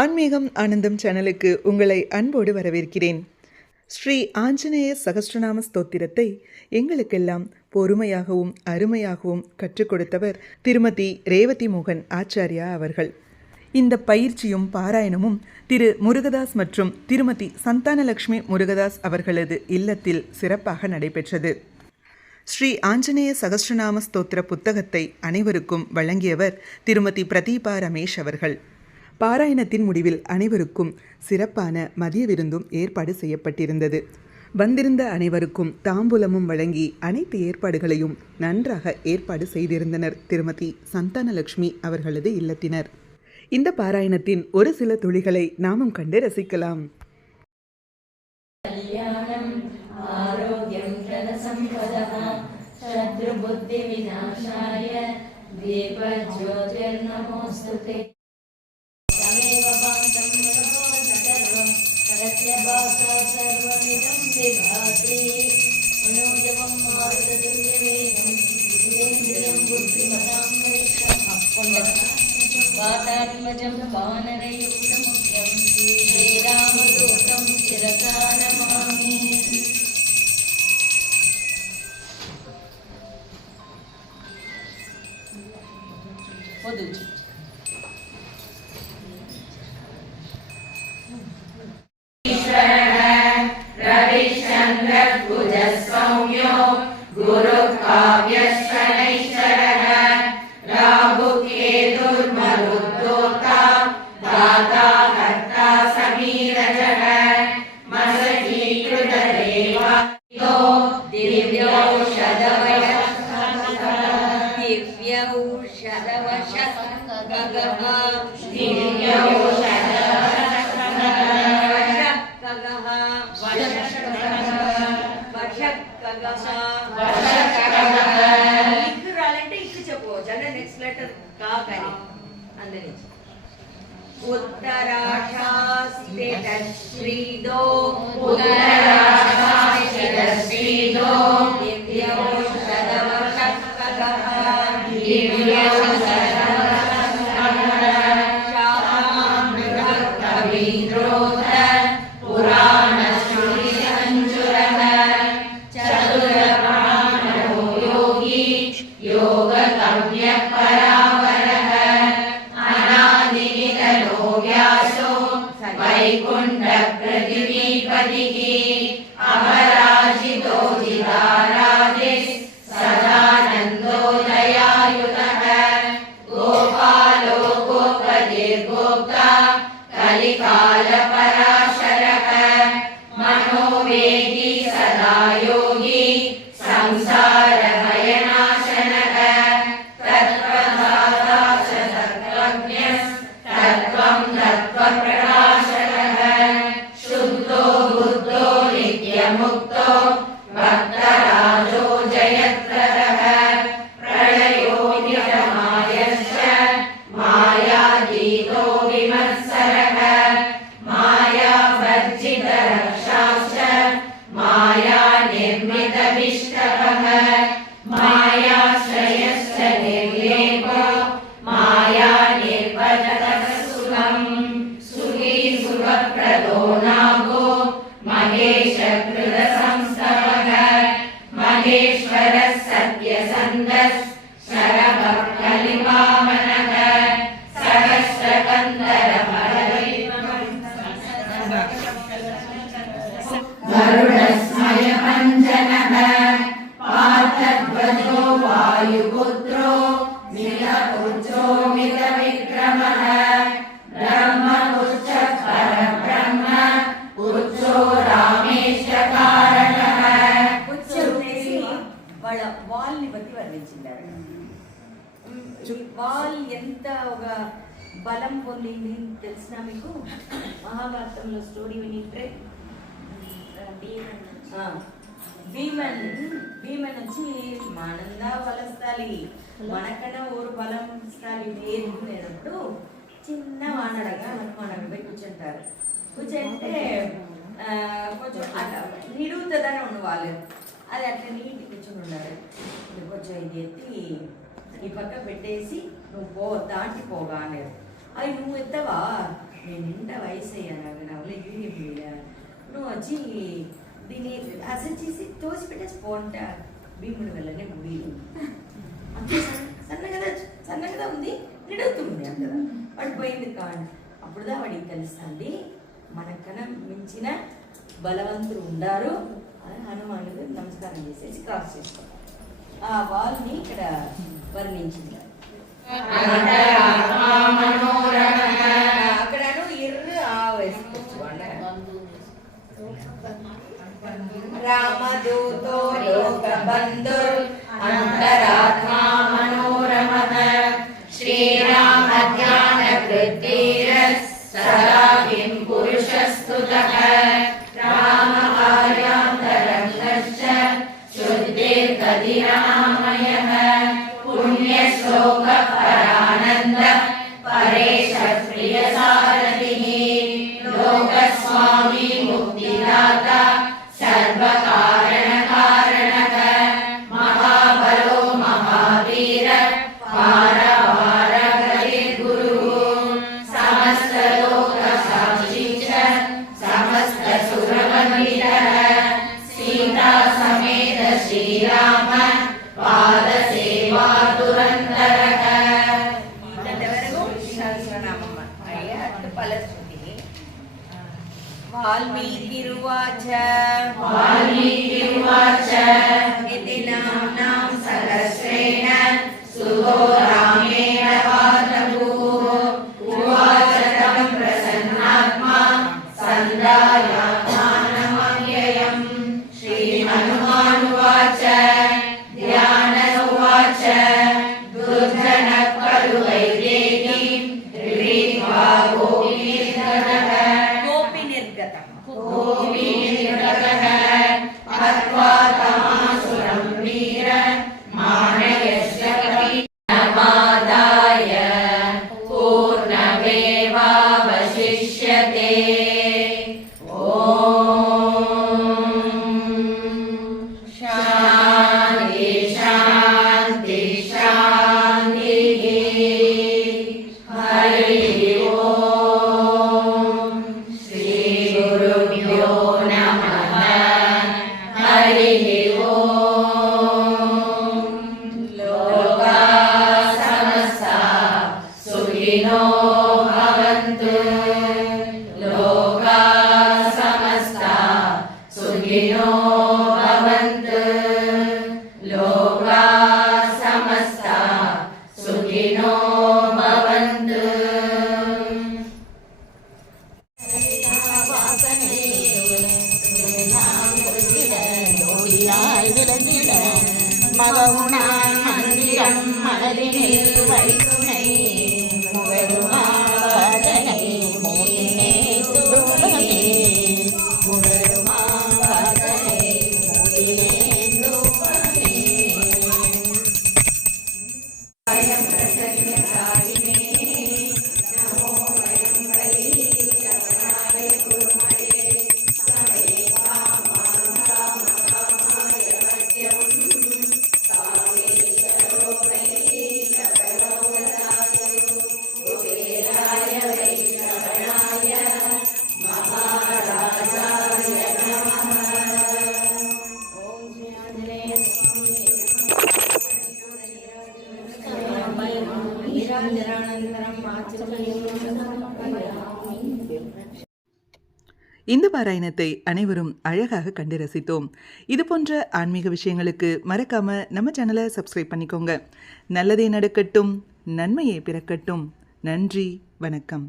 ஆன்மீகம் ஆனந்தம் சேனலுக்கு உங்களை அன்போடு வரவேற்கிறேன். ஸ்ரீ ஆஞ்சநேய சகஸ்ரநாம ஸ்தோத்திரத்தை எங்களுக்கெல்லாம் பொறுமையாகவும் அருமையாகவும் கற்றுக் கொடுத்தவர் திருமதி ரேவதி மோகன் ஆச்சாரியா அவர்கள். இந்த பயிற்சியும் பாராயணமும் திரு முருகதாஸ் மற்றும் திருமதி சந்தானலட்சுமி முருகதாஸ் அவர்களது இல்லத்தில் சிறப்பாக நடைபெற்றது. ஸ்ரீ ஆஞ்சநேய சகஸ்ரநாம ஸ்தோத்திர புத்தகத்தை அனைவருக்கும் வழங்கியவர் திருமதி பிரதீபா ரமேஷ் அவர்கள். பாராயணத்தின் முடிவில் அனைவருக்கும் சிறப்பான மதிய விருந்தும் ஏற்பாடு செய்யப்பட்டிருந்தது. வந்திருந்த அனைவருக்கும் தாம்பூலமும் வழங்கி அனைத்து ஏற்பாடுகளையும் நன்றாக ஏற்பாடு செய்திருந்தனர் திருமதி சந்தானலட்சுமி அவர்களது இல்லத்தினர். இந்த பாராயணத்தின் ஒரு சில துளிகளை நாமும் கண்டு ரசிக்கலாம். వాతాత్మజం వానరయూతముఖ్యం శ్రీరామదూతం చిరకానమామి. గురు వాల్ ఎంత ఒక బలం పొందింది తెలిసిన మీకు? మహాభారతంలో స్టోరీ వినింటే భీమన్ వచ్చి మనందా బలస్తాలి మనకన్నా ఊరు బలం స్థాయి నేర్చుకునేటప్పుడు చిన్న వానడగా హనుమాన్ పోయి కూర్చుంటారు. కూర్చుంటే కొంచెం నిడుగుతుందని ఉండవాలి, అది అట్లా నీటి కూర్చొని ఉన్నారు. కొంచెం ఇది ఎత్తి ఈ పక్క పెట్టేసి నువ్వు దాటిపోగా అనేది. అవి నువ్వు ఎత్తవా నేను నిండా వయసు అయ్యాను నా వల్ల యూనియన్ నువ్వు వచ్చి దీన్ని అసలు చేసి తోసి పెట్టేసి పోంట భీముడి వల్లనే ముడిలు అంతే సన్నగా ఉంది నిడుతుంది అంత పడిపోయింది కాండి అప్పుడుదా వాడికి తెలుస్తుంది మనకన్నా మించిన బలవంతులు ఉండారు అని హనుమానుడు నమస్కారం చేసేసి క్రాస్ చేసుకోవాలి ఆ వాళ్ళని ఇక్కడ వర్ణించింది అక్కడను ఎర్ర వేసుకోవచ్చు రామదూతో లోక బంధుర్ అంతరాత్మా మనోరమః శ్రీరామ జ్ఞాన కృతీర సదా కిం పురుషస్తుతః రామ కార్యాంతరంగశ్చ శుద్ధిర్గదిరామయః పుణ్య శ్లోక పరానంద పరేశ ప్రియ సారథిః లోకస్వామి ముక్తిదాత సర్వకారణ కారణః మహాబలో మహావీర పారవార గురుః సమస్త లోక సాక్షి చ సమస్త సురవందితః సీతా సమేత శ్రీరామ పాద సేవా దురంతరః వాల్మీకిరువాచ ఇతి నామ్నాం సహస్రేణ సుతో రామేణ వాతభూః ఉవాచ తం ప్రసన్నాత్మా సందాయాత్మానమవ్యయం శ్రీహనుమానువాచ ధ్యానోవాచ దుర్జన ఖలు వైదేహి రీత్వా గోపినిర్గతః హత్వా తమాసురం వీర మానయస్య కవినమాదాయ పూర్ణమేవావశిష్యతే శాంతి శాంతి శాంతి హరి ఓం శ్రీ గురుభ్యో నమః హరి ఓం లోకా సమస్తా సుఖినో భవంతు లోకా సమస్తా సుఖినో భవంతు లోకా సమస్తా సుఖినో భవంతు மகவுனான் மந்திரம் மனதினில் வைத்துணை முகருமாவதனை மோதினே துருவமே முகருமாவதனை மோதினே துருவமே அயம் பிரசன்ன சாயினே நமோ வயம் வையவனாய குருமயே சமே காமாம் காமாய வத்யம் இந்த பாராயணத்தை அனைவரும் அழகாக கண்டு ரசித்தோம். இது போன்ற ஆன்மீக விஷயங்களுக்கு மறக்காம நம்ம சேனலை சப்ஸ்கிரைப் பண்ணிக்கோங்க. நல்லதே நடக்கட்டும், நன்மையே பிறக்கட்டும். நன்றி, வணக்கம்.